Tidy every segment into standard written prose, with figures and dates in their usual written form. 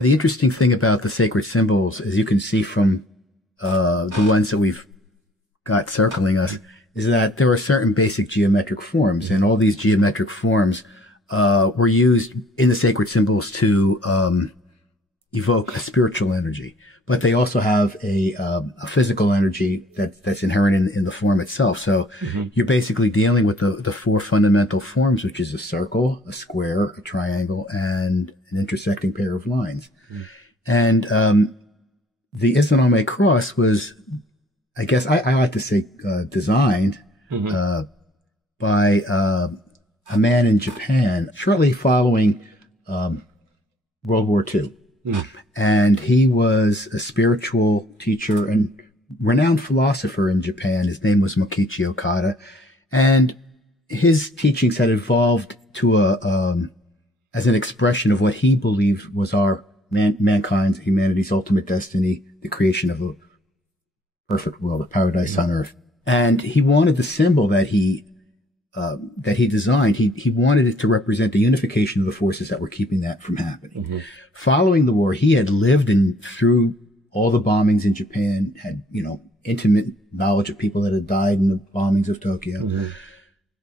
The interesting thing about the sacred symbols, as you can see from the ones that we've got circling us, is that there are certain basic geometric forms, and all these geometric forms were used in the sacred symbols to evoke a spiritual energy. But they also have a physical energy that's inherent in the form itself. So you're basically dealing with the four fundamental forms, which is a circle, a square, a triangle, and an intersecting pair of lines. And the Izunome Cross was, I guess I like to say, designed by a man in Japan shortly following World War II. And he was a spiritual teacher and renowned philosopher in Japan. His name was Mokichi Okada. And his teachings had evolved to as an expression of what he believed was our mankind's, humanity's ultimate destiny, the creation of a perfect world, a paradise on earth. And he wanted the symbol that he designed. He wanted it to represent the unification of the forces that were keeping that from happening. Following the war, he had lived through all the bombings in Japan, had, intimate knowledge of people that had died in the bombings of Tokyo.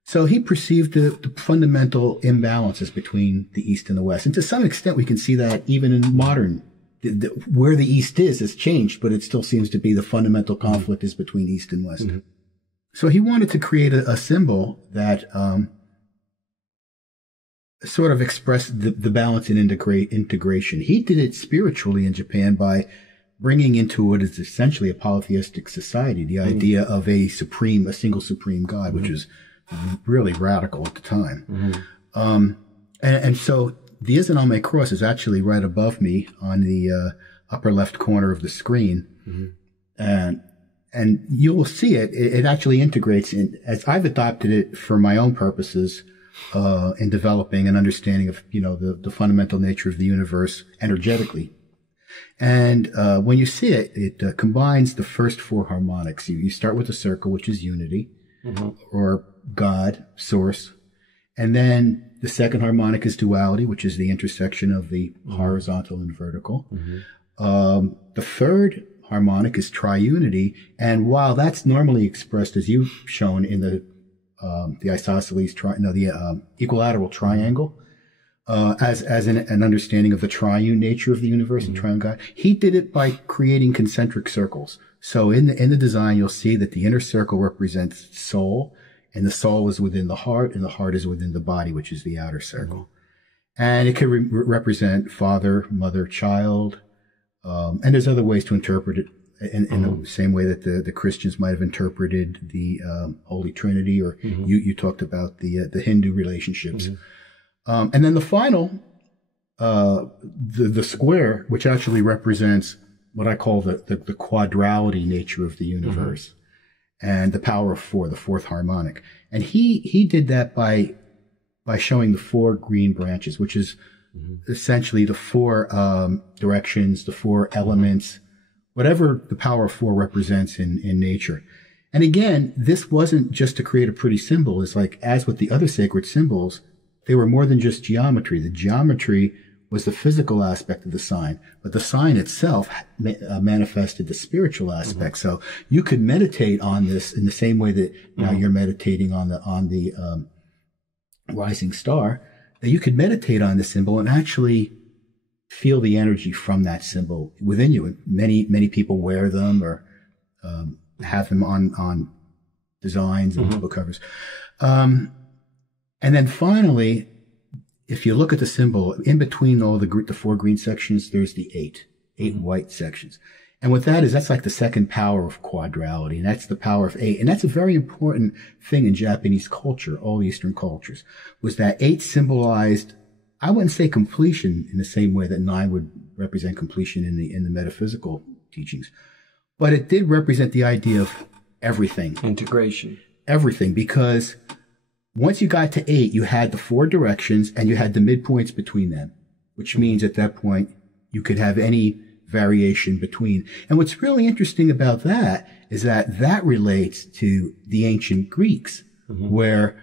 So he perceived the fundamental imbalances between the East and the West. And to some extent, we can see that even in modern, where the East has changed, but it still seems to be the fundamental conflict is between East and West. So he wanted to create a symbol that sort of expressed the balance and integration. He did it spiritually in Japan by bringing into what is essentially a polytheistic society, the idea of a single supreme God, which is really radical at the time. And so the Izanami Cross is actually right above me on the upper left corner of the screen. And you will see it. It actually integrates in, as I've adopted it for my own purposes, in developing an understanding of, the fundamental nature of the universe energetically. And when you see it, it combines the first four harmonics. You start with the circle, which is unity, or God, source. And then the second harmonic is duality, which is the intersection of the horizontal and vertical. The third harmonic is triunity, and while that's normally expressed, as you've shown in the isosceles, the equilateral triangle, as an understanding of the triune nature of the universe and triune God, he did it by creating concentric circles. So in the design, you'll see that the inner circle represents soul, and the soul is within the heart, and the heart is within the body, which is the outer circle. And it can represent father, mother, child. And there's other ways to interpret it in the same way that the Christians might have interpreted the Holy Trinity, or you talked about the Hindu relationships. And then the final, the square, which actually represents what I call the quadrality nature of the universe, and the power of four, the fourth harmonic. And he did that by showing the four green branches, which is essentially the four directions, the four elements, whatever the power of four represents in nature. And again, this wasn't just to create a pretty symbol. It's like, as with the other sacred symbols, they were more than just geometry. The geometry was the physical aspect of the sign, but the sign itself manifested the spiritual aspect. So you could meditate on this in the same way that now you're meditating on the rising star, that you could meditate on the symbol and actually feel the energy from that symbol within you. And many people wear them or have them on designs and book covers. And then finally, if you look at the symbol, in between all the four green sections, there's the eight white sections. And what that is, that's like the second power of quadrality, and that's the power of eight. And that's a very important thing in Japanese culture, all Eastern cultures, was that eight symbolized, I wouldn't say completion in the same way that nine would represent completion in the metaphysical teachings, but it did represent the idea of everything. Integration. Everything, because once you got to eight, you had the four directions and you had the midpoints between them, which means at that point you could have any variation between. And what's really interesting about that is that relates to the ancient Greeks, where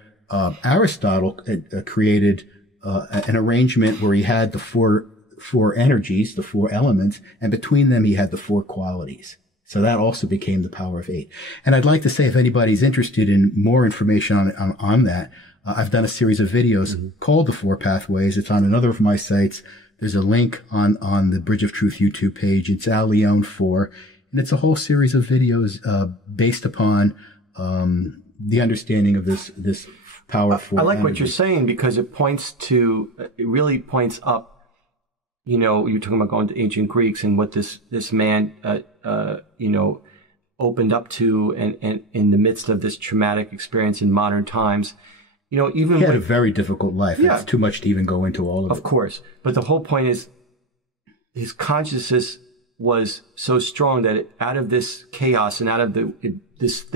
Aristotle created an arrangement where he had the four four energies, the four elements, and between them he had the four qualities. So that also became the power of 8. And I'd like to say, if anybody's interested in more information on that, I've done a series of videos called The Four Pathways. It's on another of my sites. There's a link on the Bridge of Truth YouTube page. It's Leone 4. And it's a whole series of videos, based upon, the understanding of this power for I like energy. what you're saying, because it really points up. You know, you're talking about going to ancient Greeks and what this man, opened up to, and in the midst of this traumatic experience in modern times. You know, even he had a very difficult life. Yeah. It's too much to even go into all of it. Of course. But the whole point is his consciousness was so strong that out of this chaos and out of this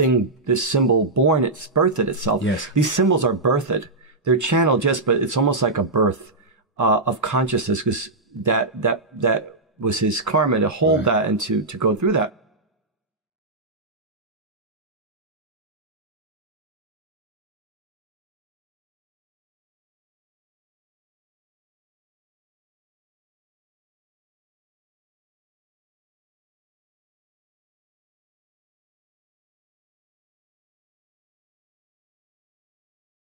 symbol birthed itself. Yes. These symbols are birthed. They're channeled, but it's almost like a birth of consciousness, because that was his karma to hold that and to go through that.